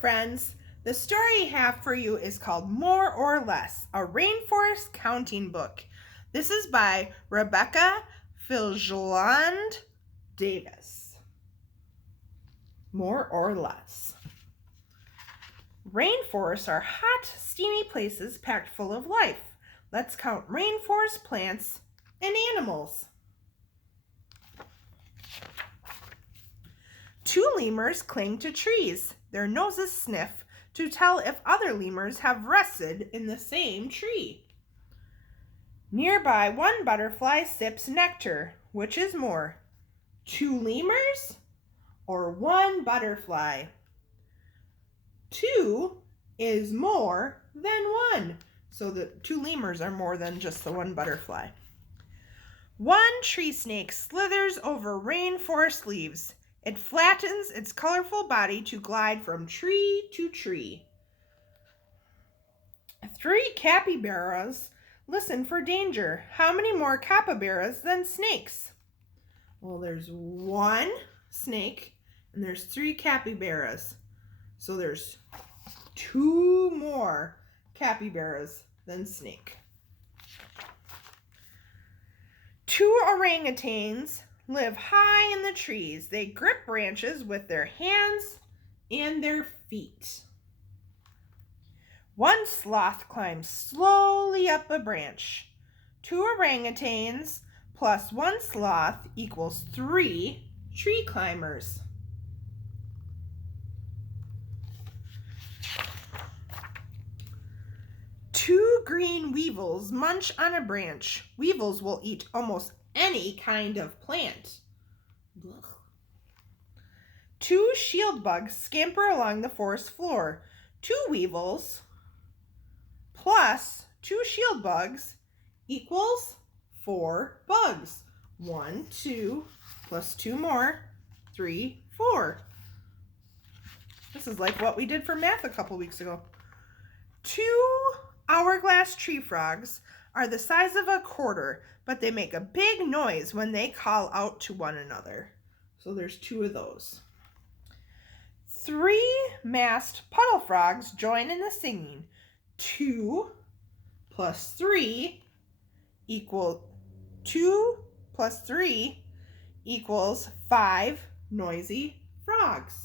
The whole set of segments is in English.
friends, the story I have for you is called More or Less, a Rainforest counting book. This is by Rebecca Filgeland Davis. More or Less. Rainforests are hot, steamy places packed full of life. Let's count rainforest plants and animals. 2 lemurs cling to trees. Their noses sniff to tell if other lemurs have rested in the same tree. Nearby, 1 butterfly sips nectar. Which is more, 2 lemurs or 1 butterfly? 2 is more than 1. So the 2 lemurs are more than just the 1 butterfly. 1 tree snake slithers over rainforest leaves. It flattens its colorful body to glide from tree to tree. 3 capybaras listen for danger. How many more capybaras than snakes? Well, there's 1 snake and there's 3 capybaras. So there's 2 more capybaras than snake. 2 orangutans live high in the trees. They grip branches with their hands and their feet. 1 sloth climbs slowly up a branch. 2 orangutans plus 1 sloth equals 3 tree climbers. 2 green weevils munch on a branch. Weevils will eat almost any kind of plant. 2 shield bugs scamper along the forest floor. 2 weevils plus 2 shield bugs equals 4 bugs. 1, 2, plus 2 more, 3, 4. This is like what we did for math a couple weeks ago. 2 hourglass tree frogs are the size of a quarter, but they make a big noise when they call out to one another. So there's 2 of those. 3 masked puddle frogs join in the singing. 2 plus 3 equals 5 noisy frogs.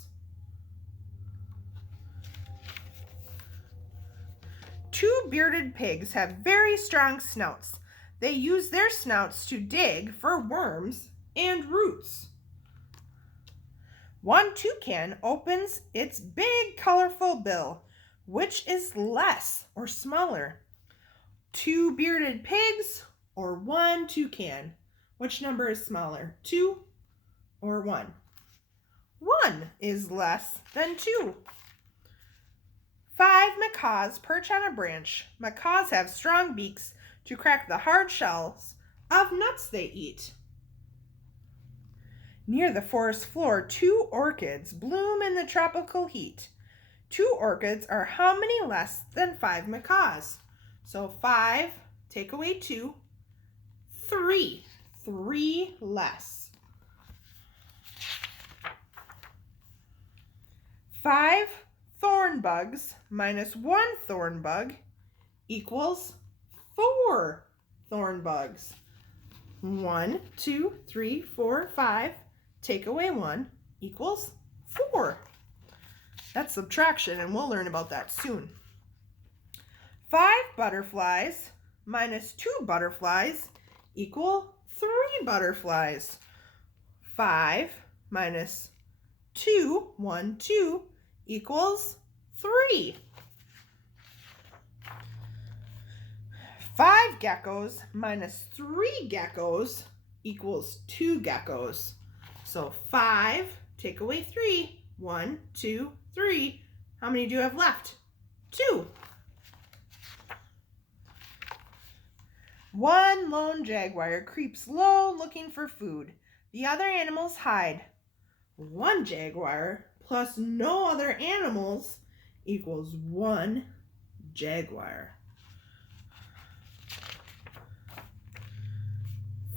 2 bearded pigs have very strong snouts. They use their snouts to dig for worms and roots. 1 toucan opens its big colorful bill. Which is less or smaller? 2 bearded pigs or 1 toucan? Which number is smaller, 2 or 1? 1 is less than 2. 5 macaws perch on a branch. Macaws have strong beaks to crack the hard shells of nuts they eat. Near the forest floor, 2 orchids bloom in the tropical heat. 2 orchids are how many less than 5 macaws? So 5, take away 2, 3. 3 less. 5 thorn bugs minus 1 thorn bug equals 4 thorn bugs. 1, 2, 3, 4, 5. Take away 1 equals 4. That's subtraction, and we'll learn about that soon. 5 butterflies minus 2 butterflies equal 3 butterflies. 5 minus 2, 1, 2 equals 3. 5 geckos minus 3 geckos equals 2 geckos. So 5, take away 3, 1, 2, 3. How many do you have left? 2. 1 lone jaguar creeps low looking for food. The other animals hide. 1 jaguar plus no other animals equals 1 jaguar.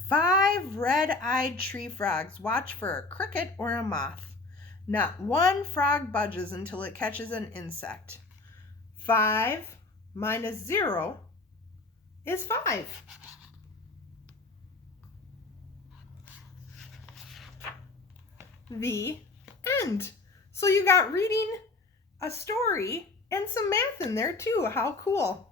5 red-eyed tree frogs watch for a cricket or a moth. Not one frog budges until it catches an insect. 5 minus 0 is 5. The end. So you got reading, a story, and some math in there too. How cool.